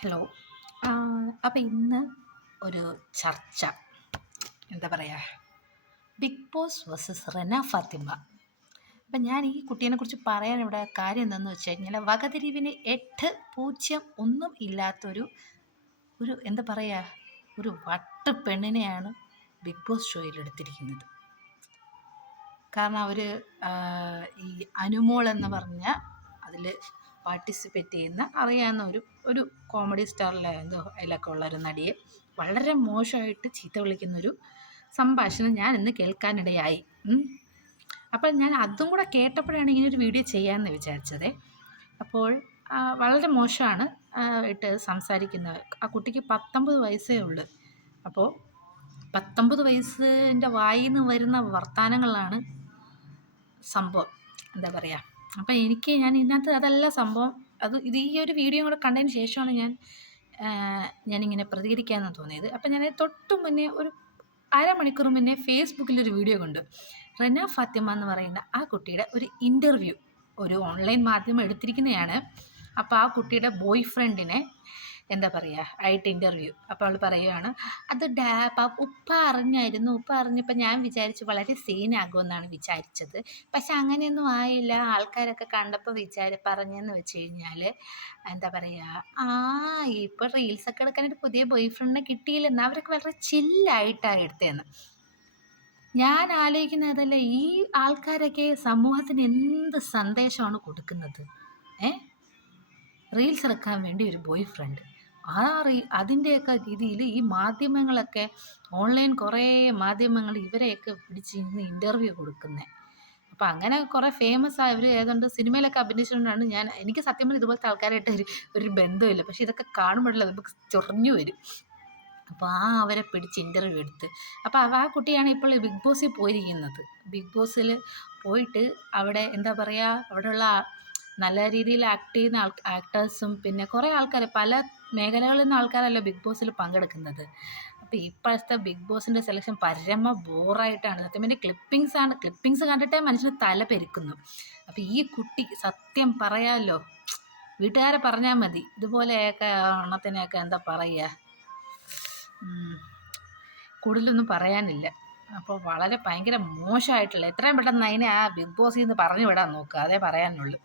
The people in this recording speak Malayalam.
ഹലോ. അപ്പം ഇന്ന് ഒരു ചർച്ച, എന്താ പറയുക, Big Boss versus Rena Fathima. അപ്പം ഞാൻ ഈ കുട്ടീനെക്കുറിച്ച് പറയാൻ ഇവിടെ കാര്യം എന്താണെന്ന് വെച്ച് കഴിഞ്ഞാൽ, വകതിരിവിന് 8-0 ഒന്നും ഇല്ലാത്തൊരു എന്താ പറയുക, ഒരു വട്ട് പെണ്ണിനെയാണ് ബിഗ് ബോസ് ഷോയിൽ എടുത്തിരിക്കുന്നത്. കാരണം അവർ ഈ അനുമോൾ എന്ന് പറഞ്ഞ അതിൽ പാർട്ടിസിപ്പേറ്റ് ചെയ്യുന്ന അറിയാവുന്ന ഒരു കോമഡി സ്റ്റാറിലെ എന്തോ അതിലൊക്കെ ഉള്ളൊരു നടിയെ വളരെ മോശമായിട്ട് ചീത്ത വിളിക്കുന്നൊരു സംഭാഷണം ഞാൻ ഇന്ന് കേൾക്കാനിടയായി. അപ്പോൾ ഞാൻ അതും കൂടെ കേട്ടപ്പോഴാണ് ഇങ്ങനെ ഒരു വീഡിയോ ചെയ്യാമെന്ന് വിചാരിച്ചത്. അപ്പോൾ വളരെ മോശമാണ് ഇട്ട് സംസാരിക്കുന്നത്. ആ കുട്ടിക്ക് 19 വയസ്സേ ഉള്ളൂ. അപ്പോൾ 19 വയസ്സിൻ്റെ വായിൽ നിന്ന് വരുന്ന വർത്തമാനങ്ങളാണ് സംഭവം. എന്താ പറയുക, അപ്പം ഞാൻ ഇതിനകത്ത് അതല്ല സംഭവം. ഈ ഒരു വീഡിയോ കൂടെ കണ്ടതിന് ശേഷമാണ് ഞാനിങ്ങനെ പ്രതികരിക്കാമെന്ന് തോന്നിയത്. അപ്പം ഞാൻ തൊട്ട് മുന്നേ ഒരു അരമണിക്കൂർ മുന്നേ ഫേസ്ബുക്കിലൊരു വീഡിയോ കണ്ടു. റെന ഫാത്തിമ എന്ന് പറയുന്ന ആ കുട്ടിയുടെ ഒരു ഇൻ്റർവ്യൂ ഒരു ഓൺലൈൻ മാധ്യമം എടുത്തിരിക്കുന്നതാണ്. അപ്പോൾ ആ കുട്ടിയുടെ ബോയ് ഫ്രണ്ടിനെ എന്താ പറയുക ആയിട്ട് ഇൻ്റർവ്യൂ. അപ്പോൾ അവൾ പറയുകയാണ്, അത് ഉപ്പ അറിഞ്ഞായിരുന്നു. ഉപ്പ അറിഞ്ഞപ്പോൾ ഞാൻ വിചാരിച്ചു വളരെ സീനാകുമെന്നാണ് വിചാരിച്ചത്. പക്ഷെ അങ്ങനെയൊന്നും ആയില്ല. ആൾക്കാരൊക്കെ കണ്ടപ്പോൾ പറഞ്ഞെന്ന് വെച്ച് കഴിഞ്ഞാൽ എന്താ പറയുക, ഇപ്പോൾ റീൽസൊക്കെ എടുക്കാനായിട്ട് പുതിയ ബോയ് ഫ്രണ്ടിനെ കിട്ടിയില്ലെന്ന്. അവരൊക്കെ വളരെ ചില്ലായിട്ടാണ് എടുത്തതെന്ന്. ഞാൻ ആലോചിക്കുന്നതല്ല, ഈ ആൾക്കാരൊക്കെ സമൂഹത്തിന് എന്ത് സന്ദേശമാണ് കൊടുക്കുന്നത്? റീൽസ് എടുക്കാൻ വേണ്ടി ഒരു ബോയ് ഫ്രണ്ട്. അതിൻ്റെയൊക്കെ രീതിയിൽ ഈ മാധ്യമങ്ങളൊക്കെ ഓൺലൈൻ കുറേ മാധ്യമങ്ങൾ ഇവരെയൊക്കെ പിടിച്ച് ഇന്ന് ഇൻ്റർവ്യൂ കൊടുക്കുന്നത്. അപ്പോൾ അങ്ങനെ കുറേ ഫേമസ് ആയവർ ഏതാണ്ട് സിനിമയിലൊക്കെ അഭിനയിച്ചുകൊണ്ടാണ് എനിക്ക് സത്യം പറഞ്ഞാൽ ഇതുപോലത്തെ ആൾക്കാരായിട്ട് ഒരു ബന്ധമില്ല. പക്ഷേ ഇതൊക്കെ കാണുമ്പോഴല്ല നമുക്ക് ചൊറിഞ്ഞു വരും. അപ്പോൾ അവരെ പിടിച്ച് ഇൻ്റർവ്യൂ എടുത്ത്. അപ്പോൾ ആ കുട്ടിയാണ് ഇപ്പോൾ ബിഗ് ബോസിൽ പോയിരിക്കുന്നത്. ബിഗ് ബോസിൽ പോയിട്ട് അവിടെ എന്താ പറയുക, അവിടെയുള്ള നല്ല രീതിയിൽ ആക്ട് ചെയ്യുന്ന ആക്ടേഴ്സും പിന്നെ കുറേ ആൾക്കാർ പല മേഖലകളിൽ നിന്ന് ആൾക്കാരല്ല ബിഗ് ബോസിൽ പങ്കെടുക്കുന്നത്. അപ്പോൾ ഇപ്പോഴത്തെ ബിഗ് ബോസിൻ്റെ സെലക്ഷൻ പരമ ബോറായിട്ടാണ്. സത്യം പറഞ്ഞാൽ ക്ലിപ്പിങ്സ് കണ്ടിട്ടേ മനുഷ്യന് തല പെരുക്കുന്നു. അപ്പോൾ ഈ കുട്ടി സത്യം പറയാമല്ലോ, വീട്ടുകാരെ പറഞ്ഞാൽ മതി, ഇതുപോലെയൊക്കെ എണ്ണത്തിനെയൊക്കെ എന്താ പറയുക, കൂടുതലൊന്നും പറയാനില്ല. അപ്പോൾ വളരെ ഭയങ്കര മോശമായിട്ടുള്ള, എത്രയും പെട്ടെന്ന് അതിനെ ആ ബിഗ് ബോസിൽ നിന്ന് പറഞ്ഞു വിടാൻ നോക്കുക, അതേ പറയാനുള്ളൂ.